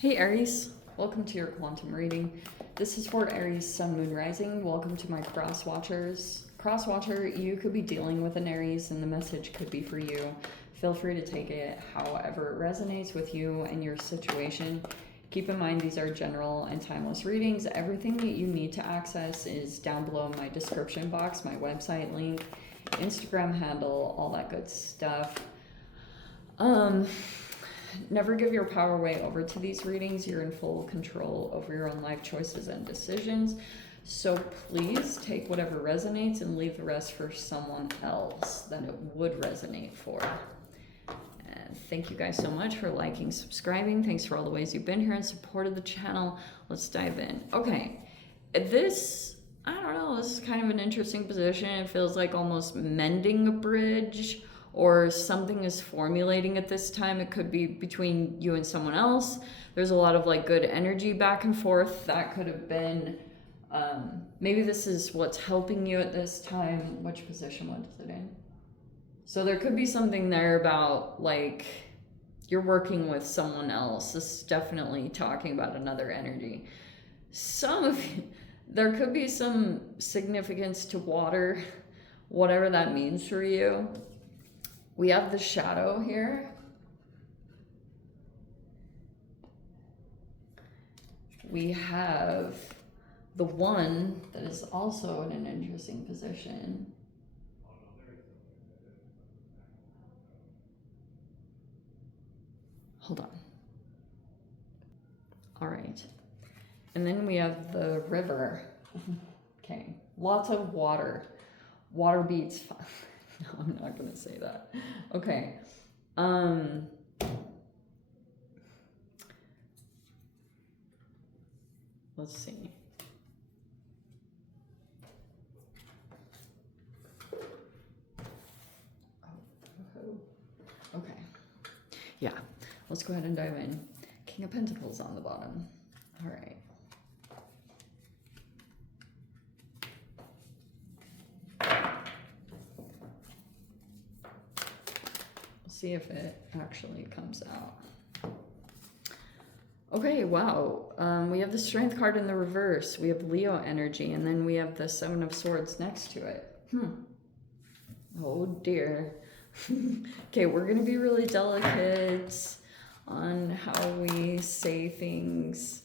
Hey Aries, welcome to your quantum reading. This is for Aries Sun Moon Rising. Welcome to my cross watchers. Cross watcher, you could be dealing with an Aries and the message could be for you. Feel free to take it however it resonates with you and your situation. Keep in mind these are general and timeless readings. Everything that you need to access is down below in my description box, my website link, Instagram handle, all that good stuff. Never give your power away over to these readings. You're in full control over your own life choices and decisions. So please take whatever resonates and leave the rest for someone else that it would resonate for. And thank you guys so much for liking, subscribing. Thanks for all the ways you've been here and supported the channel. Let's dive in. Okay, this, I don't know, this is kind of an interesting position. It feels like almost mending a bridge, or something is formulating at this time. It could be between you and someone else. There's a lot of like good energy back and forth. That could have been, maybe this is what's helping you at this time. Which position was it in? So there could be something there about like you're working with someone else. This is definitely talking about another energy. Some of you, there could be some significance to water, whatever that means for you. We have the shadow here. We have the one that is also in an interesting position. Hold on. All right. And then we have the river. Okay. Lots of water. Water beats fire. No, I'm not gonna say that. Okay. Let's see. Okay. Yeah. Let's go ahead and dive in. King of Pentacles on the bottom. All right. See if it actually comes out. Okay, wow. We have the Strength card in the reverse. We have Leo energy, and then we have the Seven of Swords next to it. Oh dear. Okay, we're gonna be really delicate on how we say things,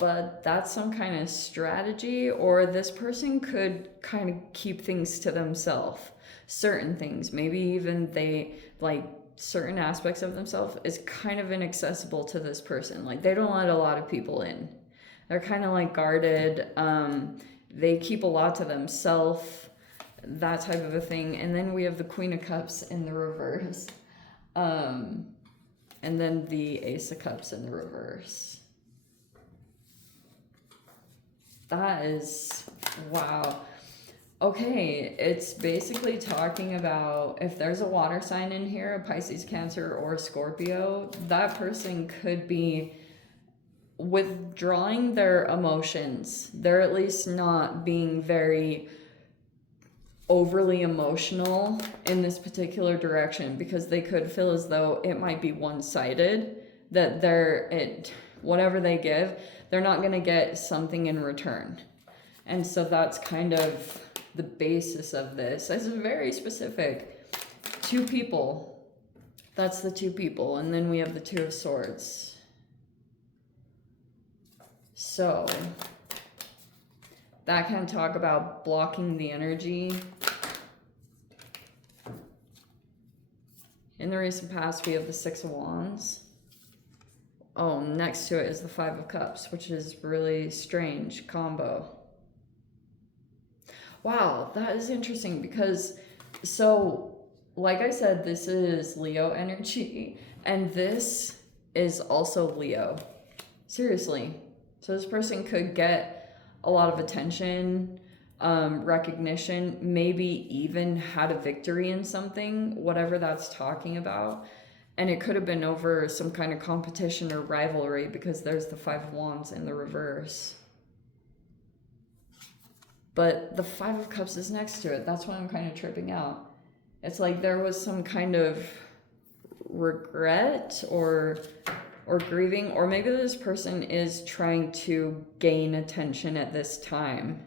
but that's some kind of strategy, or this person could kind of keep things to themselves. Certain things, maybe even they like certain aspects of themselves is kind of inaccessible to this person. Like they don't let a lot of people in. They're kind of like guarded. They keep a lot to themselves, that type of a thing. And then we have the Queen of Cups in the reverse. And then the Ace of Cups in the reverse. That is, wow. Okay, it's basically talking about if there's a water sign in here, a Pisces, Cancer, or a Scorpio, that person could be withdrawing their emotions. They're at least not being very overly emotional in this particular direction, because they could feel as though it might be one-sided, that whatever they give, they're not going to get something in return. And so that's kind of the basis of this. This is very specific. Two people. That's the two people. And then we have the Two of Swords. So that can talk about blocking the energy. In the recent past, we have the Six of Wands. Oh, next to it is the Five of Cups, which is really strange combo. Wow, that is interesting because, so, like I said, this is Leo energy, and this is also Leo. Seriously. So this person could get a lot of attention, recognition, maybe even had a victory in something, whatever that's talking about. And it could have been over some kind of competition or rivalry, because there's the Five of Wands in the reverse. But the Five of Cups is next to it. That's why I'm kind of tripping out. It's like there was some kind of regret or or grieving, or maybe this person is trying to gain attention at this time.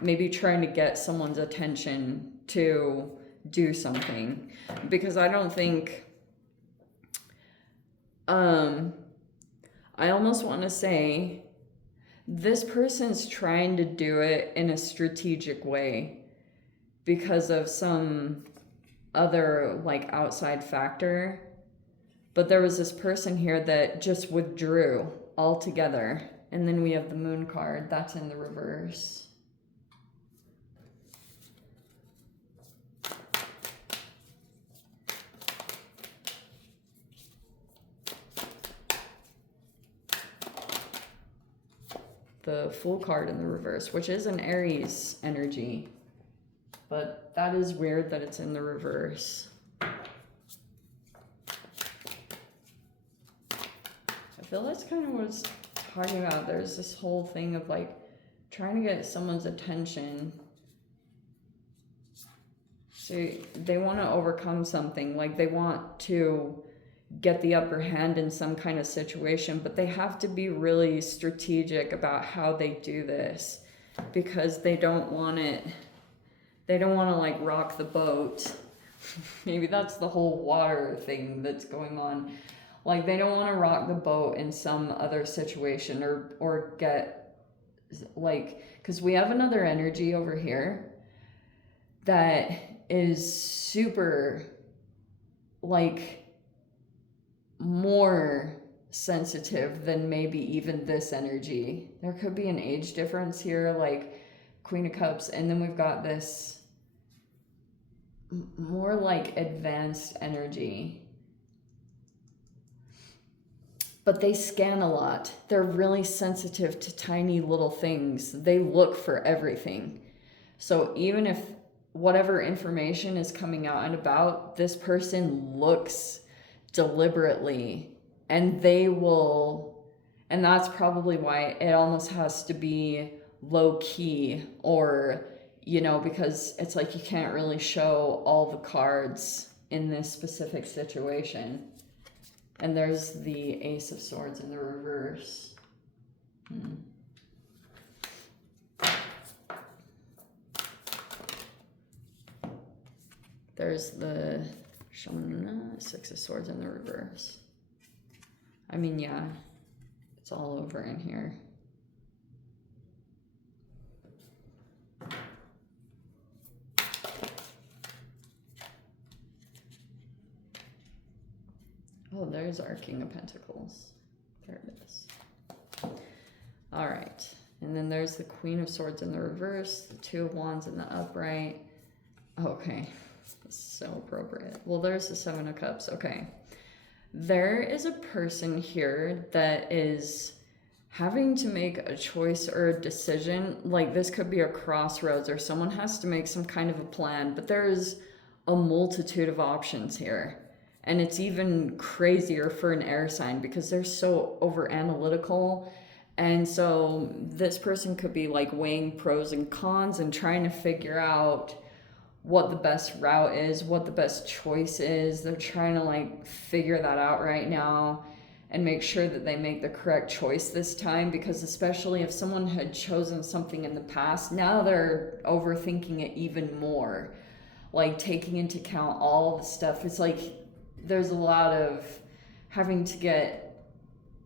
Maybe trying to get someone's attention to do something. Because I don't think, I almost want to say this person's trying to do it in a strategic way because of some other like outside factor. But there was this person here that just withdrew altogether. And then we have the moon card. That's in the reverse. The Fool card in the reverse, which is an Aries energy. But that is weird that it's in the reverse. I feel that's kind of what it's talking about. There's this whole thing of like trying to get someone's attention. So they want to overcome something, like they want to get the upper hand in some kind of situation, but they have to be really strategic about how they do this because they don't want to like rock the boat. Maybe that's the whole water thing that's going on. Like they don't want to rock the boat in some other situation or get like, because we have another energy over here that is super like more sensitive than maybe even this energy. There could be an age difference here, like Queen of Cups, and then we've got this more like advanced energy. But they scan a lot. They're really sensitive to tiny little things. They look for everything. So even if whatever information is coming out and about, this person looks deliberately, and they will, and that's probably why it almost has to be low key, or you know, because it's like you can't really show all the cards in this specific situation. And there's the Ace of Swords in the reverse. There's the Shoman, Six of Swords in the reverse. I mean, yeah, it's all over in here. Oh, there's our King of Pentacles. There it is. All right. And then there's the Queen of Swords in the reverse, the Two of Wands in the upright. Okay. This is so appropriate. Well, there's the Seven of Cups. Okay. There is a person here that is having to make a choice or a decision. Like this could be a crossroads, or someone has to make some kind of a plan, but there is a multitude of options here. And it's even crazier for an air sign because they're so over analytical. And so this person could be like weighing pros and cons and trying to figure out what the best route is, what the best choice is. They're trying to like figure that out right now and make sure that they make the correct choice this time, because especially if someone had chosen something in the past, now they're overthinking it even more, like taking into account all the stuff. It's like there's a lot of having to get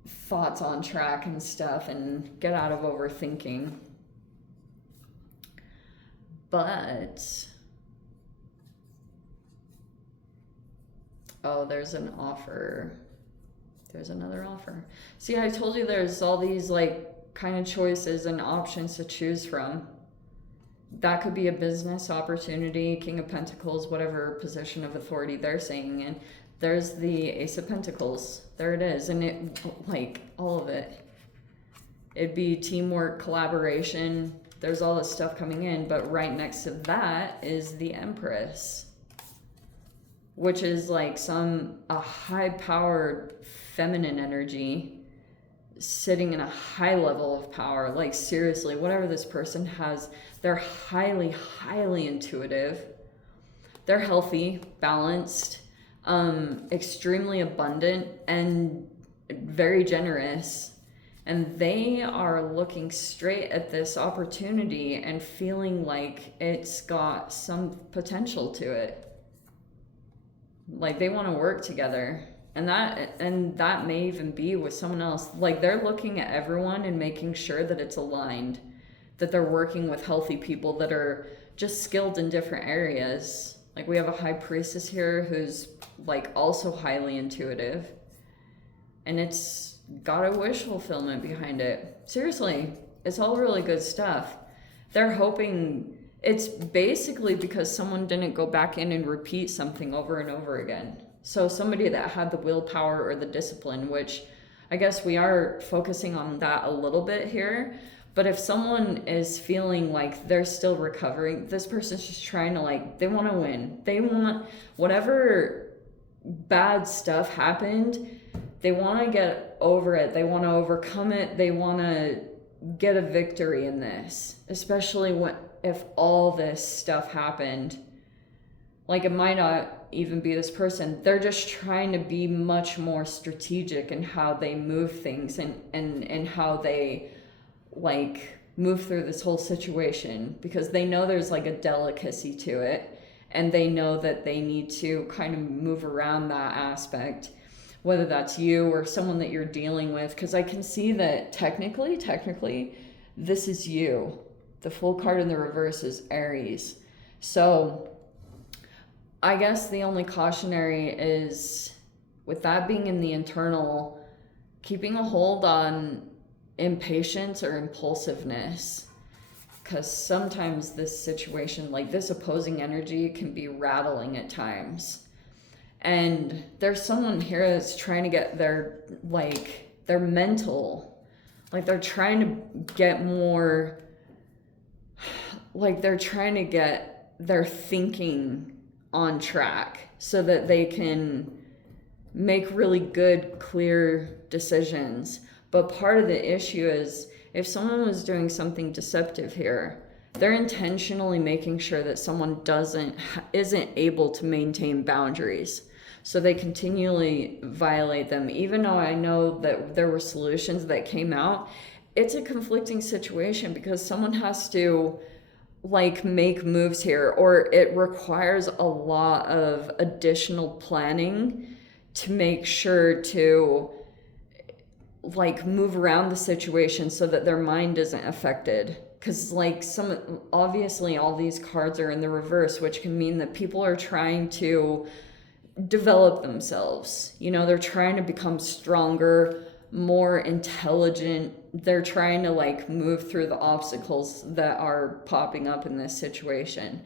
thoughts on track and stuff and get out of overthinking. But oh, there's an offer. There's another offer. See, I told you there's all these like kind of choices and options to choose from. That could be a business opportunity, King of Pentacles, whatever position of authority they're saying in. There's the Ace of Pentacles. There it is. And it, like, all of it. It'd be teamwork, collaboration. There's all this stuff coming in. But right next to that is the Empress, which is like a high-powered feminine energy sitting in a high level of power. Like, seriously, whatever this person has, they're highly, highly intuitive. They're healthy, balanced. extremely abundant and very generous. And they are looking straight at this opportunity and feeling like it's got some potential to it. Like they want to work together. And that may even be with someone else. Like they're looking at everyone and making sure that it's aligned, that they're working with healthy people that are just skilled in different areas. Like we have a high priestess here who's like also highly intuitive. And it's got a wish fulfillment behind it. Seriously, it's all really good stuff. They're hoping it's basically because someone didn't go back in and repeat something over and over again. So somebody that had the willpower or the discipline, which I guess we are focusing on that a little bit here. But if someone is feeling like they're still recovering, this person's just trying to like, they want to win. They want whatever bad stuff happened, they want to get over it. They want to overcome it. They want to get a victory in this, especially if all this stuff happened. Like it might not even be this person. They're just trying to be much more strategic in how they move things and how they like move through this whole situation, because they know there's like a delicacy to it, and they know that they need to kind of move around that aspect, whether that's you or someone that you're dealing with. Because I can see that technically this is you. The full card in the reverse is Aries. So I guess the only cautionary is with that being in the internal, keeping a hold on impatience or impulsiveness, because sometimes this situation, like this opposing energy, can be rattling at times. And there's someone here that's trying to get their mental, like they're trying to get more, like they're trying to get their thinking on track so that they can make really good, clear decisions. But part of the issue is if someone was doing something deceptive here, they're intentionally making sure that someone isn't able to maintain boundaries. So they continually violate them. Even though I know that there were solutions that came out, it's a conflicting situation because someone has to like make moves here, or it requires a lot of additional planning to make sure to like move around the situation so that their mind isn't affected. Because like obviously all these cards are in the reverse, which can mean that people are trying to develop themselves. You know, they're trying to become stronger, more intelligent. They're trying to like move through the obstacles that are popping up in this situation.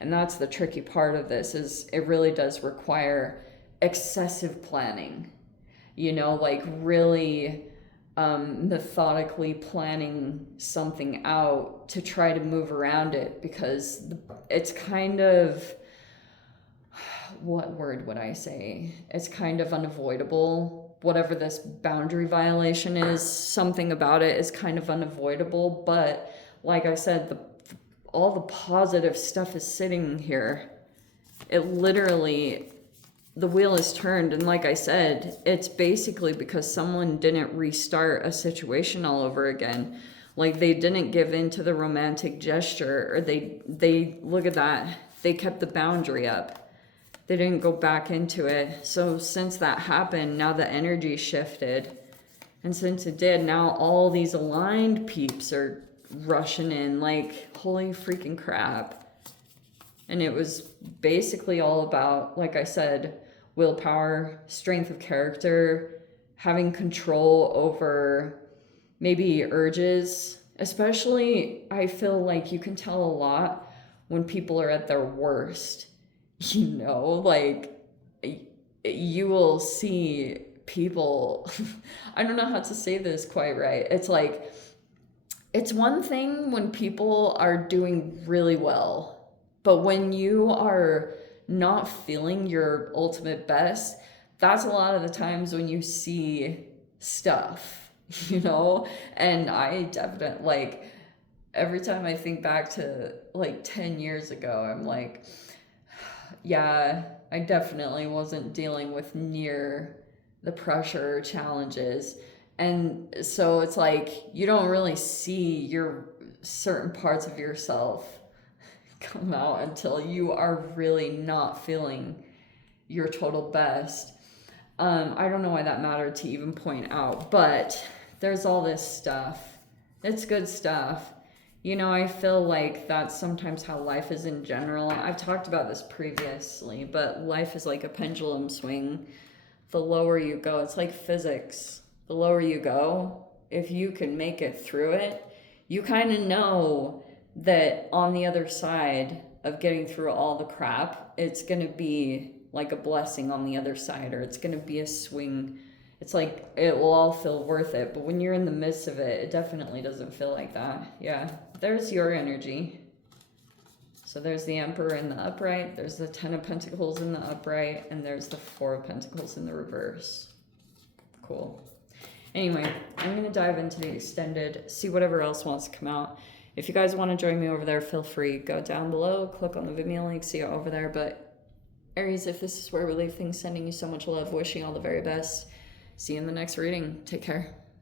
And that's the tricky part of this, is it really does require excessive planning. You know, like really methodically planning something out to try to move around it, because it's kind of, what word would I say? It's kind of unavoidable. Whatever this boundary violation is, something about it is kind of unavoidable. But like I said, all the positive stuff is sitting here. It literally, the wheel is turned, and like I said, it's basically because someone didn't restart a situation all over again. Like they didn't give in to the romantic gesture, or they look at that, they kept the boundary up. They didn't go back into it. So since that happened, now the energy shifted. And since it did, now all these aligned peeps are rushing in like, holy freaking crap. And it was basically all about, like I said, willpower, strength of character, having control over maybe urges. Especially, I feel like you can tell a lot when people are at their worst. You know, like you will see people, I don't know how to say this quite right. It's like, it's one thing when people are doing really well, but when you are not feeling your ultimate best, that's a lot of the times when you see stuff, you know? And I definitely, like, every time I think back to like 10 years ago, I'm like, yeah, I definitely wasn't dealing with near the pressure or challenges. And so it's like you don't really see your certain parts of yourself come out until you are really not feeling your total best. I don't know why that mattered to even point out, but there's all this stuff. It's good stuff. You know, I feel like that's sometimes how life is in general. I've talked about this previously, but life is like a pendulum swing. The lower you go, it's like physics. The lower you go, if you can make it through it, you kind of know that on the other side of getting through all the crap, it's going to be like a blessing on the other side, or it's going to be a swing. It's like it will all feel worth it. But when you're in the midst of it, it definitely doesn't feel like that. Yeah, there's your energy. So there's the Emperor in the upright, there's the Ten of Pentacles in the upright, and there's the Four of Pentacles in the reverse. Cool. Anyway, I'm going to dive into the extended, see whatever else wants to come out. If you guys want to join me over there, feel free. Go down below, click on the Vimeo link, see it over there. But Aries, if this is where we leave things, sending you so much love, wishing you all the very best. See you in the next reading. Take care.